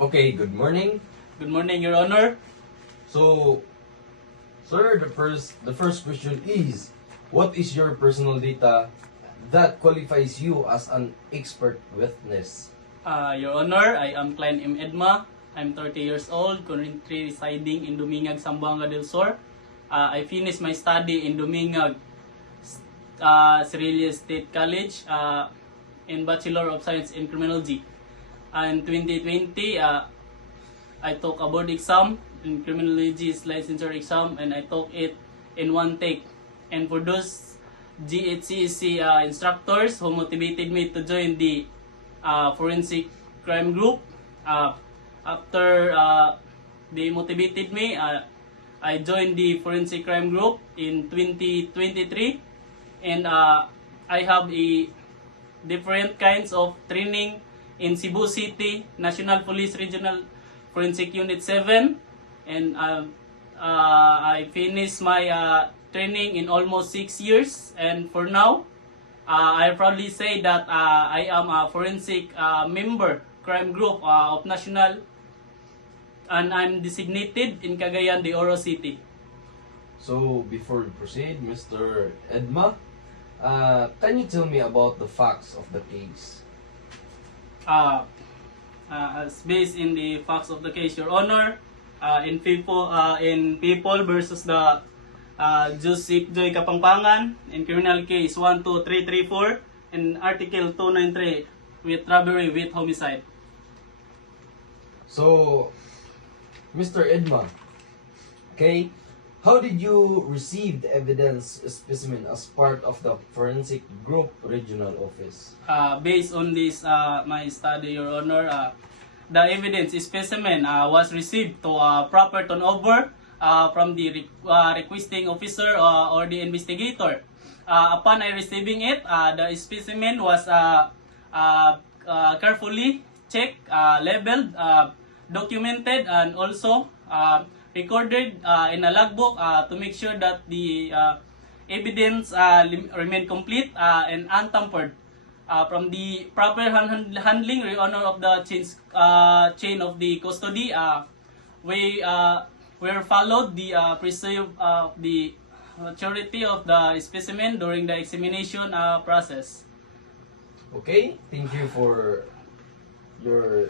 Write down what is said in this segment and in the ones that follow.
Okay, good morning. Good morning, Your Honor. So, sir, the first question is, what is your personal data that qualifies you as an expert witness? Your Honor, I am Klein M. Edma. I'm 30 years old, currently residing in Dumingag, Zamboanga del Sur. I finished my study in Dumingag Cerrillo State College in Bachelor of Science in Criminology. In 2020, I took a board exam in Criminology's licensure exam, and I took it in one take. And for those GHCC instructors who motivated me to join the forensic crime group, after they motivated me, I joined the forensic crime group in 2023, and I have a different kinds of training in Cebu City National Police Regional Forensic Unit 7, and I finished my training in almost 6 years, and for now, I proudly say that I am a forensic member crime group of national, and I'm designated in Cagayan de Oro City. So, before we proceed, Mr. Edma, can you tell me about the facts of the case? As based in the facts of the case, Your Honor, in people versus the Joseph Joy Kapangpangan in criminal case 12334 and Article 293 with robbery with homicide. So, Mr. Edma, okay, how did you receive the evidence specimen as part of the forensic group regional office? Based on this, my study, Your Honor, the evidence specimen was received to proper turnover from the requesting officer or the investigator. Upon I receiving it, the specimen was carefully checked, labeled, documented, and also recorded in a logbook to make sure that the evidence remain complete and untampered. From the proper handling, Your Honor, of the chain of the custody, we followed the preserve the maturity of the specimen during the examination process. Okay, thank you for your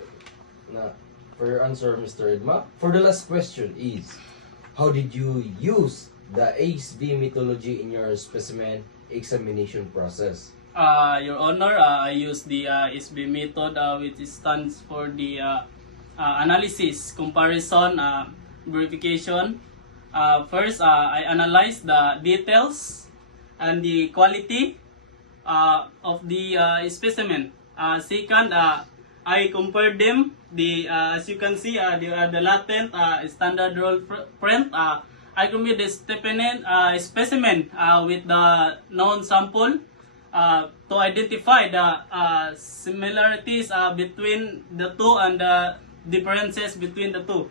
answer, Mr. Edma. For the last question is, how did you use the ASB methodology in your specimen examination process? Your Honor, I used the SB method, which stands for the analysis, comparison, verification. First, I analyzed the details and the quality of the specimen. Second, I compared them. As you can see, the latent standard roll print. I compared the specimen with the known sample to identify the similarities between the two and the differences between the two.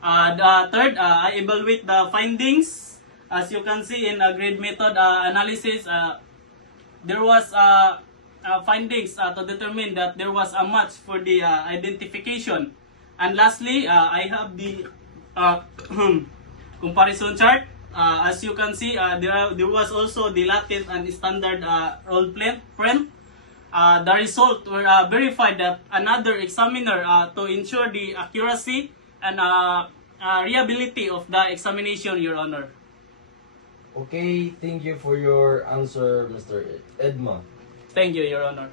The third, I evaluate the findings. As you can see in a grade method analysis, there was findings to determine that there was a match for the identification. And lastly, I have the comparison chart. As you can see, there was also the latent and standard roll print. The result were verified that another examiner to ensure the accuracy and reliability of the examination, Your Honor. Okay, thank you for your answer, Mr. Edma. Thank you, Your Honor.